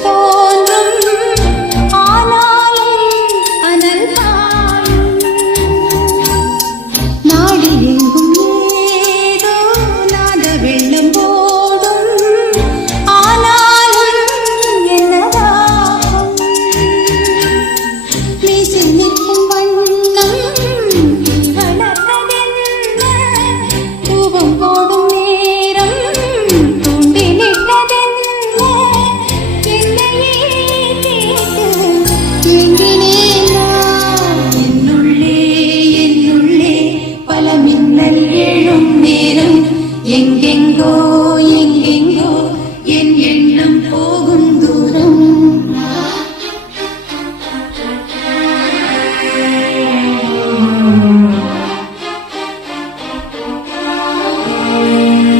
தோன்றும் ஆனாலும் அனல் தாழும் நாடி எங்கும் ஏதோ நாத வெள்ளம் போடும் ஆனாலும் என்னதாகும் மீசில் நிற்கும் வண்ணம் வளர்த்ததென்ன தூபம் போடும் நேரம் தூண்டிலிட்டதென்ன என்னையே கேட்டு எங்கினேன் நான் என்னுள்ளே பல மின்னல் எழும் நேரம் எங்கெங்கோ